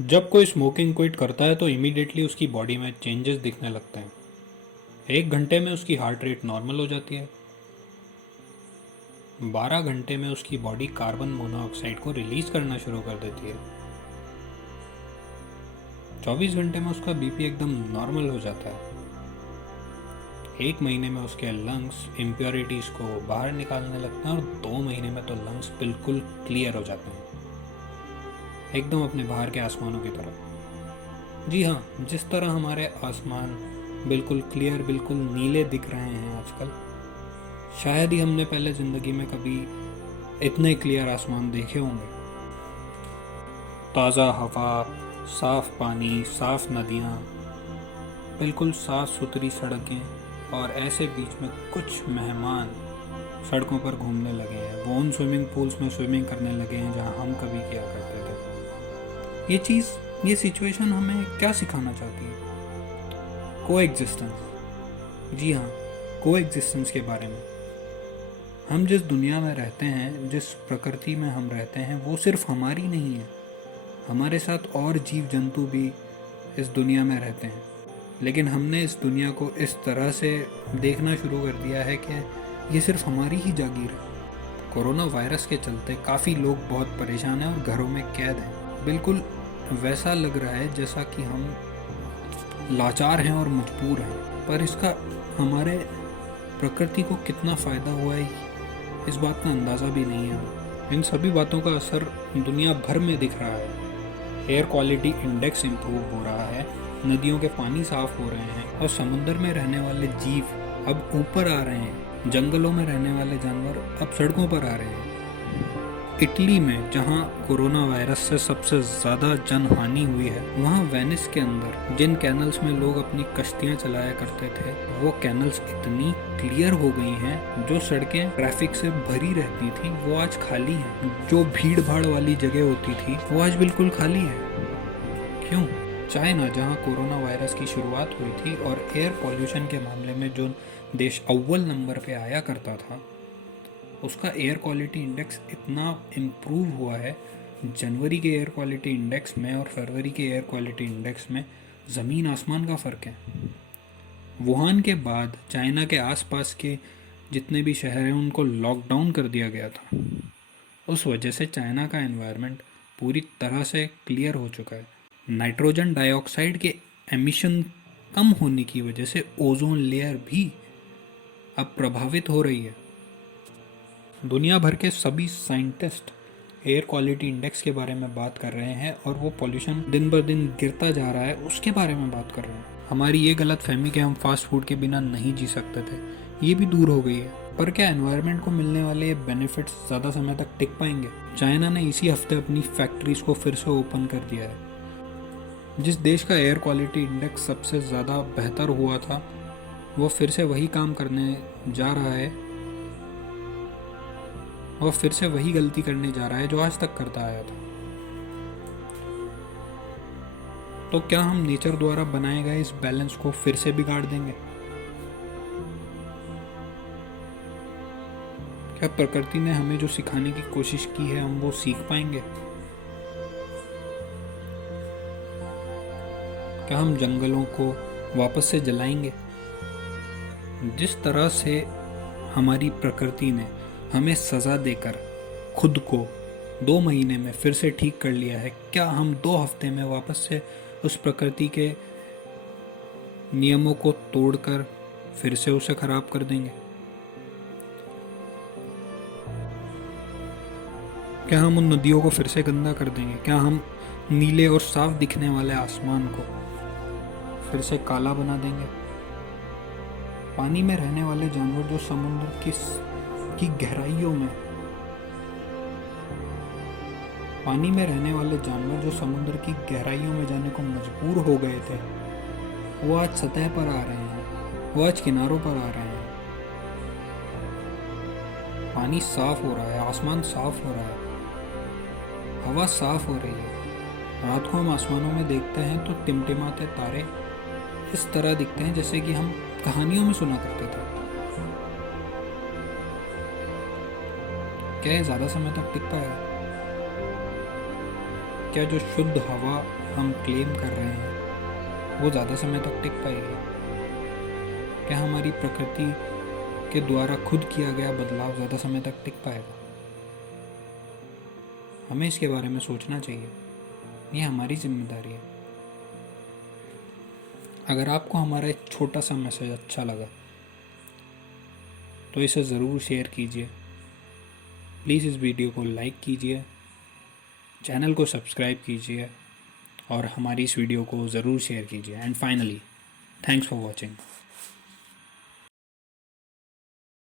जब कोई smoking quit करता है तो इमीडिएटली उसकी बॉडी में चेंजेस दिखने लगते हैं। 1 घंटे में उसकी हार्ट रेट नॉर्मल हो जाती है। 12 घंटे में उसकी बॉडी कार्बन मोनोऑक्साइड को रिलीज करना शुरू कर देती है। 24 घंटे में उसका बीपी एकदम नॉर्मल हो जाता है। 1 महीने में उसके लंग्स इम्प्योरिटीज को बाहर निकालने लगते हैं और 2 महीने में तो लंग्स बिल्कुल क्लियर हो जाते हैं, एकदम अपने बाहर के आसमानों की तरह। जी हाँ, जिस तरह हमारे आसमान बिल्कुल क्लियर, बिल्कुल नीले दिख रहे हैं आजकल, शायद ही हमने पहले ज़िंदगी में कभी इतने क्लियर आसमान देखे होंगे। ताज़ा हवा, साफ पानी, साफ नदियाँ, बिल्कुल साफ सुथरी सड़कें, और ऐसे बीच में कुछ मेहमान सड़कों पर घूमने लगे हैं। वो उन स्विमिंग पूल्स में स्विमिंग करने लगे हैं जहाँ हम कभी किया करते थे। ये सिचुएशन हमें क्या सिखाना चाहती है? को एग्जिस्टेंस। जी हाँ, को एग्जिस्टेंस के बारे में। हम जिस दुनिया में रहते हैं, जिस प्रकृति में हम रहते हैं, वो सिर्फ हमारी नहीं है। हमारे साथ और जीव जंतु भी इस दुनिया में रहते हैं, लेकिन हमने इस दुनिया को इस तरह से देखना शुरू कर दिया है कि ये सिर्फ हमारी ही जागीर है। कोरोना वायरस के चलते काफ़ी लोग बहुत परेशान हैं और घरों में कैद हैं। बिल्कुल वैसा लग रहा है जैसा कि हम लाचार हैं और मजबूर हैं, पर इसका हमारे प्रकृति को कितना फ़ायदा हुआ है, इस बात का अंदाज़ा भी नहीं है। इन सभी बातों का असर दुनिया भर में दिख रहा है। एयर क्वालिटी इंडेक्स इम्प्रूव हो रहा है, नदियों के पानी साफ हो रहे हैं, और समुद्र में रहने वाले जीव अब ऊपर आ रहे हैं। जंगलों में रहने वाले जानवर अब सड़कों पर आ रहे हैं। इटली में, जहां कोरोना वायरस से सबसे ज़्यादा जनहानि हुई है, वहां वेनिस के अंदर जिन कैनल्स में लोग अपनी कश्तियां चलाया करते थे, वो कैनल्स इतनी क्लियर हो गई हैं, जो सड़कें ट्रैफिक से भरी रहती थी वो आज खाली हैं। जो भीड़ भाड़ वाली जगह होती थी वो आज बिल्कुल खाली है। क्यों? चाइना, जहां कोरोना वायरस की शुरुआत हुई थी और एयर पॉल्यूशन के मामले में जो देश अव्वल नंबर पे आया करता था, उसका एयर क्वालिटी इंडेक्स इतना इम्प्रूव हुआ है। जनवरी के एयर क्वालिटी इंडेक्स में और फरवरी के एयर क्वालिटी इंडेक्स में ज़मीन आसमान का फ़र्क है। वुहान के बाद चाइना के आसपास के जितने भी शहर हैं उनको लॉकडाउन कर दिया गया था। उस वजह से चाइना का एनवायरनमेंट पूरी तरह से क्लियर हो चुका है। नाइट्रोजन डाइऑक्साइड के एमिशन कम होने की वजह से ओजोन लेयर भी अब प्रभावित हो रही है। दुनिया भर के सभी साइंटिस्ट एयर क्वालिटी इंडेक्स के बारे में बात कर रहे हैं, और वो पॉल्यूशन दिन ब दिन गिरता जा रहा है उसके बारे में बात कर रहे हैं। हमारी ये गलत फहमी कि हम फास्ट फूड के बिना नहीं जी सकते थे, ये भी दूर हो गई है। पर क्या एनवायरनमेंट को मिलने वाले ये बेनिफिट्स ज़्यादा समय तक टिक पाएंगे? चाइना ने इसी हफ्ते अपनी फैक्ट्रीज को फिर से ओपन कर दिया है। जिस देश का एयर क्वालिटी इंडेक्स सबसे ज़्यादा बेहतर हुआ था, वो फिर से वही काम करने जा रहा है। वह फिर से वही गलती करने जा रहा है जो आज तक करता आया था। तो क्या हम नेचर द्वारा बनाए गए इस बैलेंस को फिर से बिगाड़ देंगे? क्या प्रकृति ने हमें जो सिखाने की कोशिश की है, हम वो सीख पाएंगे? क्या हम जंगलों को वापस से जलाएंगे? जिस तरह से हमारी प्रकृति ने हमें सज़ा देकर खुद को 2 महीने में फिर से ठीक कर लिया है, क्या हम 2 हफ्ते में वापस से उस प्रकृति के नियमों को तोड़कर फिर से उसे खराब कर देंगे? क्या हम उन नदियों को फिर से गंदा कर देंगे? क्या हम नीले और साफ दिखने वाले आसमान को फिर से काला बना देंगे? पानी में रहने वाले जानवर जो समुद्र की गहराइयों में पानी में रहने वाले जानवर जो समुद्र की गहराइयों में जाने को मजबूर हो गए थे, वो आज सतह पर आ रहे हैं, वो आज किनारों पर आ रहे हैं। पानी साफ हो रहा है, आसमान साफ हो रहा है, हवा साफ हो रही है। रात को हम आसमानों में देखते हैं तो टिमटिमाते तारे इस तरह दिखते हैं जैसे कि हम कहानियों में सुना करते थे। क्या ये ज़्यादा समय तक टिक पाएगा? क्या जो शुद्ध हवा हम क्लेम कर रहे हैं वो ज़्यादा समय तक टिक पाएगी? क्या हमारी प्रकृति के द्वारा खुद किया गया बदलाव ज़्यादा समय तक टिक पाएगा? हमें इसके बारे में सोचना चाहिए। ये हमारी जिम्मेदारी है। अगर आपको हमारा एक छोटा सा मैसेज अच्छा लगा तो इसे ज़रूर शेयर कीजिए। प्लीज़ इस वीडियो को लाइक कीजिए, चैनल को सब्सक्राइब कीजिए और हमारी इस वीडियो को ज़रूर शेयर कीजिए। And finally, thanks for watching.